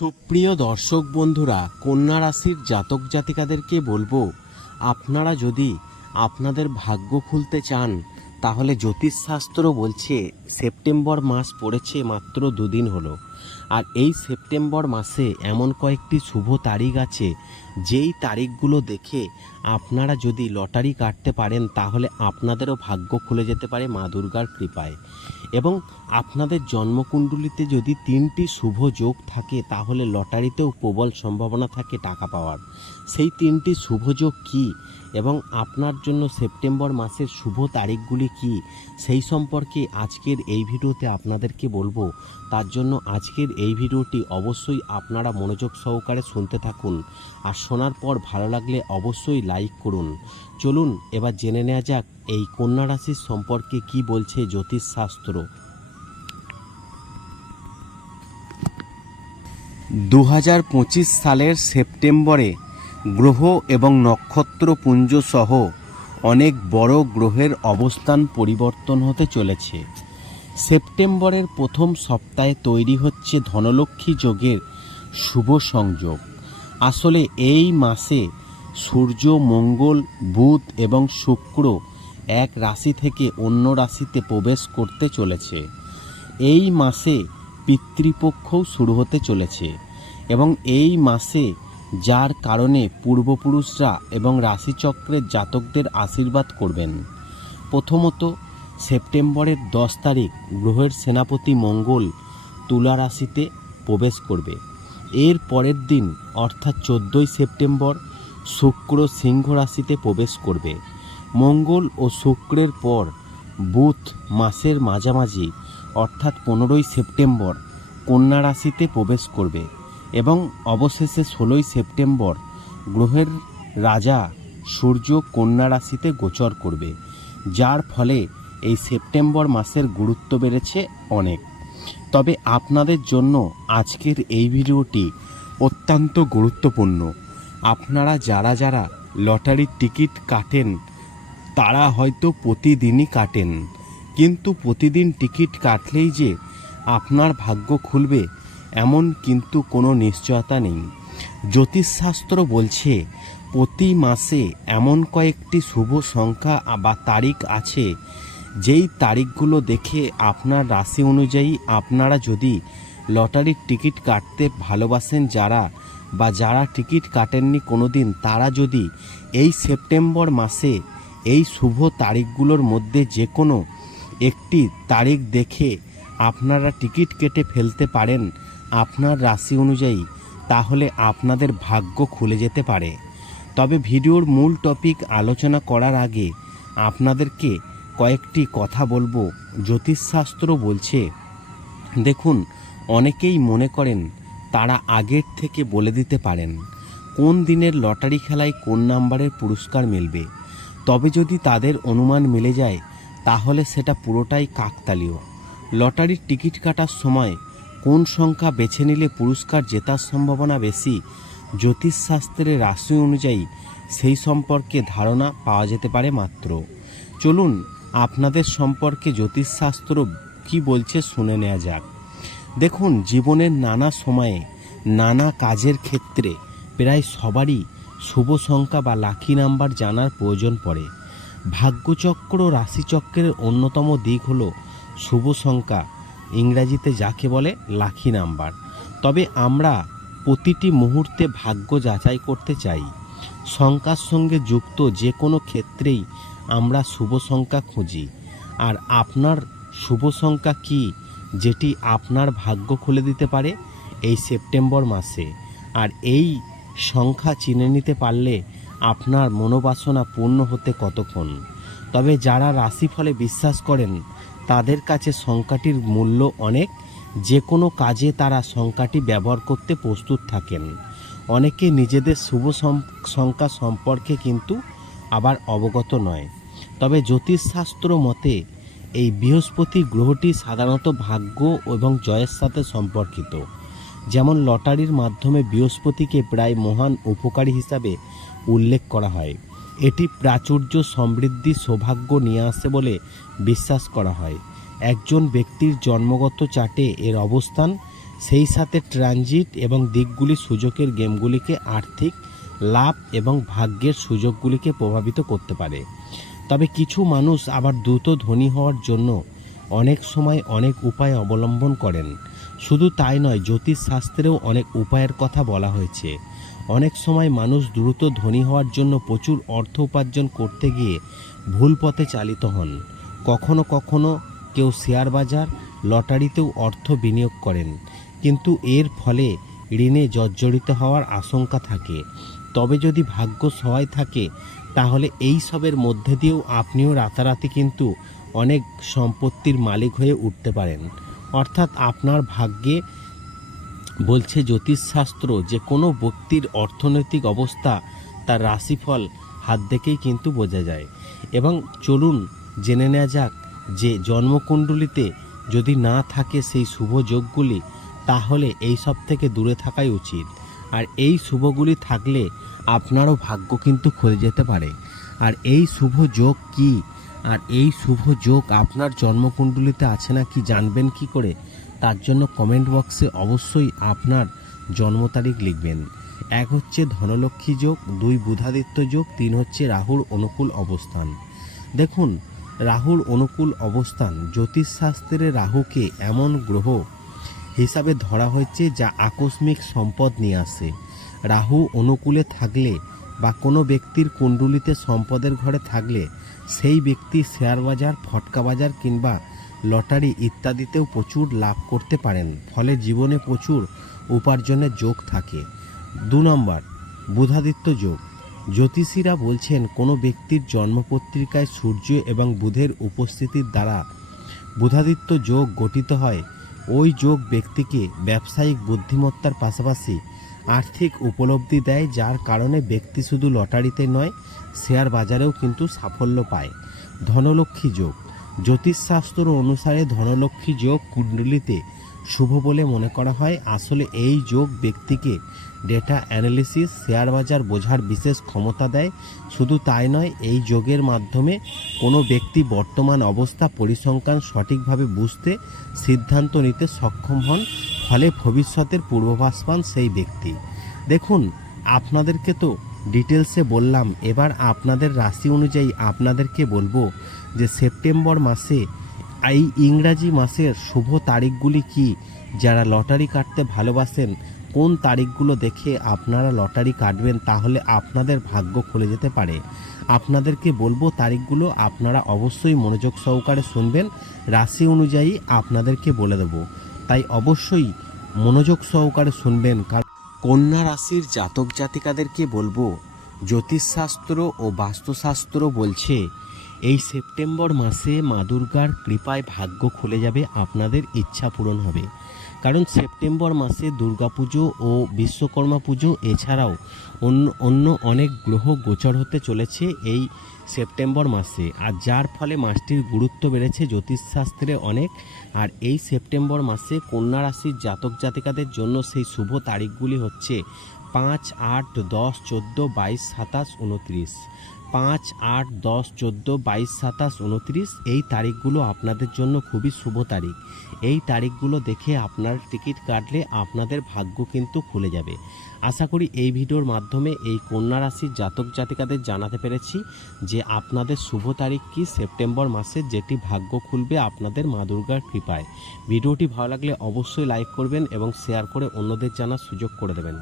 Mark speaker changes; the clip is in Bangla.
Speaker 1: সুপ্রিয় দর্শক বন্ধুরা কন্যা রাশির জাতক জাতিকাদেরকে বলব আপনারা যদি আপনাদের ভাগ্য খুলতে চান তাহলে জ্যোতিষশাস্ত্র বলছে সেপ্টেম্বর মাস পড়েছে মাত্র দুদিন হলো। আর এই সেপ্টেম্বর মাসে এমন কয়েকটি শুভ তারিখ আছে, যেই তারিখগুলো দেখে আপনারা যদি লটারি কাটতে পারেন, তাহলে আপনাদেরও ভাগ্য খুলে যেতে পারে মা দুর্গার কৃপায়। এবং আপনাদের জন্মকুণ্ডলিতে যদি তিনটি শুভ যোগ থাকে, তাহলে লটারিতেও প্রবল সম্ভাবনা থাকে টাকা পাওয়ার। সেই তিনটি শুভ যোগ কী? এবং আপনার জন্য সেপ্টেম্বর মাসের শুভ তারিখগুলি কি? সেই সম্পর্কে আজকের এই ভিডিওতে আপনাদেরকে বলব। তার জন্য আজকের এই ভিডিওটি অবশ্যই আপনারা মনোযোগ সহকারে শুনতে থাকুন। আর শোনার পর ভালো লাগলে অবশ্যই লাইক করুন। চলুন, এবার জেনে নেওয়া যাক এই কন্যা রাশির সম্পর্কে কি বলছে জ্যোতিষশাস্ত্র। দু হাজার পঁচিশ সালের সেপ্টেম্বরে গ্রহ এবং নক্ষত্রপুঞ্জ সহ অনেক বড় গ্রহের অবস্থান পরিবর্তন হতে চলেছে। সেপ্টেম্বরের প্রথম সপ্তাহে তৈরি হচ্ছে ধনলক্ষ্মী যোগের শুভ সংযোগ। আসলে এই মাসে সূর্য, মঙ্গল, বুধ এবং শুক্র এক রাশি থেকে অন্য রাশিতে প্রবেশ করতে চলেছে। এই মাসে পিতৃপক্ষও শুরু হতে চলেছে এবং এই মাসে যার কারণে পূর্বপুরুষরা এবং রাশিচক্রের জাতকদের আশীর্বাদ করবেন। প্রথমত, সেপ্টেম্বরের দশ তারিখ গ্রহের সেনাপতি মঙ্গল তুলা রাশিতে প্রবেশ করবে। এর পরের দিন, অর্থাৎ চোদ্দোই সেপ্টেম্বর, শুক্র সিংহ রাশিতে প্রবেশ করবে। মঙ্গল ও শুক্রের পর বুধ মাসের মাঝামাঝি, অর্থাৎ পনেরোই সেপ্টেম্বর, কন্যা রাশিতে প্রবেশ করবে। এবং অবশেষে ষোলোই সেপ্টেম্বর গ্রহের রাজা সূর্য কন্যা রাশিতে গোচর করবে, যার ফলে এই সেপ্টেম্বর মাসের গুরুত্ব বেড়েছে অনেক। তবে আপনাদের জন্য আজকের এই ভিডিওটি অত্যন্ত গুরুত্বপূর্ণ। আপনারা যারা যারা লটারির টিকিট কাটেন, তারা হয়তো প্রতিদিনই কাটেন। কিন্তু প্রতিদিন টিকিট কাটলেই যে আপনার ভাগ্য খুলবে এমন কিন্তু কোনো নিশ্চয়তা নেই। জ্যোতিষশাস্ত্র বলছে, প্রতি মাসে এমন কয়েকটি শুভ সংখ্যা বা তারিখ আছে, যেই তারিখগুলো দেখে আপনার রাশি অনুযায়ী আপনারা যদি লটারির টিকিট কাটতে ভালোবাসেন যারা বা যারা টিকিট কাটেননি কোনো দিন তারা যদি এই সেপ্টেম্বর মাসে এই শুভ তারিখগুলোর মধ্যে যে কোনো একটি তারিখ দেখে আপনারা টিকিট কেটে ফেলতে পারেন আপনার রাশি অনুযায়ী, তাহলে আপনাদের ভাগ্য খুলে যেতে পারে। তবে ভিডিওর মূল টপিক আলোচনা করার আগে আপনাদেরকে কয়েকটি কথা বলব, জ্যোতিষশাস্ত্র বলছে। দেখুন, অনেকেই মনে করেন তারা আগের থেকে বলে দিতে পারেন, কোন দিনের লটারি খেলায় কোন নাম্বারের পুরস্কার মিলবে। তবে যদি তাদের অনুমান মিলে যায়, তাহলে সেটা পুরোটাই কাকতালীয়। লটারির টিকিট কাটার সময় কোন সংখ্যা বেছে নিলে পুরস্কার জেতার সম্ভাবনা বেশি? জ্যোতিষশাস্ত্রের রাশি অনুযায়ী সেই সম্পর্কে ধারণা পাওয়া যেতে পারে মাত্র। চলুন আপনাদের সম্পর্কে জ্যোতিষশাস্ত্র কি বলছে শুনে নেওয়া যাক। দেখুন, জীবনের নানা সময়ে নানা কাজের ক্ষেত্রে প্রায় সবারই শুভ সংখ্যা বা লাকি নাম্বার জানার প্রয়োজন পড়ে। ভাগ্যচক্র, রাশিচক্রের অন্যতম দিক হলো শুভ সংখ্যা। ইংরাজিতে যাকে বলে লাখি নাম্বার। তবে আমরা প্রতিটি মুহূর্তে ভাগ্য যাচাই করতে চাই। সংখ্যার সঙ্গে যুক্ত যে কোনো ক্ষেত্রেই আমরা শুভ সংখ্যা খুঁজি। আর আপনার শুভ সংখ্যা কি, যেটি আপনার ভাগ্য খুলে দিতে পারে এই সেপ্টেম্বর মাসে। আর এই সংখ্যা চিনে নিতে পারলে আপনার মনোবাসনা পূর্ণ হতে কতক্ষণ? তবে যারা রাশিফলে বিশ্বাস করেন তাদের কাছে সংখ্যাটির মূল্য অনেক। যে কোনো কাজে তারা সংখ্যাটি ব্যবহার করতে প্রস্তুত থাকেন। অনেকে নিজেদের শুভ সংখ্যা সম্পর্কে কিন্তু আবার অবগত নয়। তবে জ্যোতিষশাস্ত্র মতে, এই বৃহস্পতি গ্রহটি সাধারণত ভাগ্য এবং জয়ের সাথে সম্পর্কিত। যেমন লটারির মাধ্যমে বৃহস্পতিকে প্রায় মহান উপকারী হিসাবে উল্লেখ করা হয়। এটি প্রাচুর্য সমৃদ্ধি সৌভাগ্য নিয়ে আসে বলে বিশ্বাস করা হয়। একজন ব্যক্তির জন্মগত চাটে এর অবস্থান, সেই সাথে ট্রানজিট এবং দিকগুলি সুযোগের গেমগুলিকে আর্থিক লাভ এবং ভাগ্যের সুযোগগুলিকে প্রভাবিত করতে পারে। তবে কিছু মানুষ আবার দ্রুত ধনী হওয়ার জন্য অনেক সময় অনেক উপায় অবলম্বন করেন। শুধু তাই নয় জ্যোতিষ শাস্ত্রেও অনেক উপায়ের কথা বলা হয়েছে। অনেক সময় মানুষ দ্রুত ধনী হওয়ার জন্য প্রচুর অর্থ উপার্জন করতে গিয়ে ভুল পথে চালিত হন। কখনো কখনো কেউ শেয়ার বাজার, লটারিতেও অর্থ বিনিয়োগ করেন। কিন্তু এর ফলে ঋণে জর্জরিত হওয়ার আশঙ্কা থাকে। তবে যদি ভাগ্য সহায় থাকে, তাহলে এই সবের মধ্যে দিয়েও আপনিও রাতারাতি কিন্তু অনেক সম্পত্তির মালিক হয়ে উঠতে পারেন। অর্থাৎ আপনার ভাগ্যে বলছে জ্যোতিষশাস্ত্র যে কোনো ব্যক্তির অর্থনৈতিক অবস্থা তার রাশিফল হাত দেখেই কিন্তু বোঝা যায়। এবং চলুন জেনে নেওয়া যাক যে জন্মকুণ্ডলিতে যদি না থাকে সেই শুভ যোগগুলি, তাহলে এই সব থেকে দূরে থাকাই উচিত। আর এই শুভগুলি থাকলে আপনারও ভাগ্য কিন্তু খুলে যেতে পারে। আর এই শুভ যোগ কি? আর এই শুভ যোগ আপনার জন্মকুণ্ডলিতে আছে না কি জানবেন কি করে? তার জন্য কমেন্ট বক্সে অবশ্যই আপনার জন্ম তারিখ লিখবেন। এক হচ্ছে ধনলক্ষ্মী যোগ, দুই বুধাদিত্য যোগ, তিন হচ্ছে রাহুর অনুকূল অবস্থান। দেখুন, রাহুর অনুকূল অবস্থান জ্যোতিষশাস্ত্রে রাহুকে এমন গ্রহ হিসাবে ধরা হয়েছে যা আকস্মিক সম্পদ নিয়ে আসে। রাহু অনুকূলে থাকলে বা কোনো ব্যক্তির কুণ্ডুলিতে সম্পদের ঘরে থাকলে সেই ব্যক্তি শেয়ার বাজার ফটকা বাজার কিংবা লটারি ইত্যাদিতেও প্রচুর লাভ করতে পারেন, ফলে জীবনে প্রচুর উপার্জনের যোগ থাকে। দু নম্বর, বুধাদিত্য যোগ। জ্যোতিষীরা বলছেন, কোনো ব্যক্তির জন্মপত্রিকায় সূর্য এবং বুধের উপস্থিতির দ্বারা বুধাদিত্য যোগ গঠিত হয়। ওই যোগ ব্যক্তিকে ব্যবসায়িক বুদ্ধিমত্তার পাশাপাশি আর্থিক উপলব্ধি দেয়, যার কারণে ব্যক্তি শুধু লটারিতে নয়, শেয়ার বাজারেও কিন্তু সাফল্য পায়। ধনলক্ষ্মী যোগ। জ্যোতিষশাস্ত্র অনুসারে ধনলক্ষ্মী যোগ কুণ্ডলিতে শুভ বলে মনে করা হয়। আসলে এই যোগ ব্যক্তিকে ডেটা অ্যানালিসিস শেয়ার বাজার বোঝার বিশেষ ক্ষমতা দেয়। শুধু তাই নয়, এই যোগের মাধ্যমে কোনো ব্যক্তি বর্তমান অবস্থা পরিসংখ্যান সঠিকভাবে বুঝতে সিদ্ধান্ত নিতে সক্ষম হন, ফলে ভবিষ্যতের পূর্বাভাস পান সেই ব্যক্তি। দেখুন, আপনাদেরকে তো ডিটেলসে বললাম, এবার আপনাদের রাশি অনুযায়ী আপনাদেরকে বলব যে সেপ্টেম্বর মাসে, এই ইংরাজি মাসের শুভ তারিখগুলি কি? যারা লটারি কাটতে ভালোবাসেন, কোন তারিখগুলো দেখে আপনারা লটারি কাটবেন তাহলে আপনাদের ভাগ্য খুলে যেতে পারে। আপনাদেরকে বলব, তারিখগুলো আপনারা অবশ্যই মনোযোগ সহকারে শুনবেন। রাশি অনুযায়ী আপনাদেরকে বলে দেব। তাই অবশ্যই মনোযোগ সহকারে শুনবেন, কারণ কন্যা রাশির জাতক জাতিকাদেরকে বলব, জ্যোতিষশাস্ত্র ও বাস্তুশাস্ত্র বলছে এই সেপ্টেম্বর মাসে মা দুর্গার কৃপায় ভাগ্য খুলে যাবে, আপনাদের ইচ্ছা পূরণ হবে। কারণ সেপ্টেম্বর মাসে দুর্গাপুজো ও বিশ্বকর্মা পুজো, এছাড়াও অন্য অন্য অনেক গ্রহ গোচর হতে চলেছে এই সেপ্টেম্বর মাসে। আর যার ফলে মাসটির গুরুত্ব বেড়েছে জ্যোতিষশাস্ত্রে অনেক। আর এই সেপ্টেম্বর মাসে কন্যা রাশির জাতক জাতিকাদের জন্য সেই শুভ তারিখগুলি হচ্ছে পাঁচ, আট, দশ, চোদ্দ, বাইশ, সাতাশ, উনত্রিশ। পাঁচ, আট, দশ, চোদ্দ, বাইশ, সাতাশ, উনত্রিশ, এই তারিখগুলো আপনাদের জন্য খুবই শুভ তারিখ। এই তারিখগুলো দেখে আপনার টিকিট কাটলে আপনাদের ভাগ্য কিন্তু খুলে যাবে। আশা করি এই ভিডিওর মাধ্যমে এই কন্যা রাশির জাতক জাতিকাদের জানাতে পেরেছি যে আপনাদের শুভ তারিখ কি সেপ্টেম্বর মাসে যেটি ভাগ্য খুলবে আপনাদের মা দুর্গার কৃপায়। ভিডিওটি ভালো লাগলে অবশ্যই লাইক করবেন এবং শেয়ার করে অন্যদের জানার সুযোগ করে দেবেন।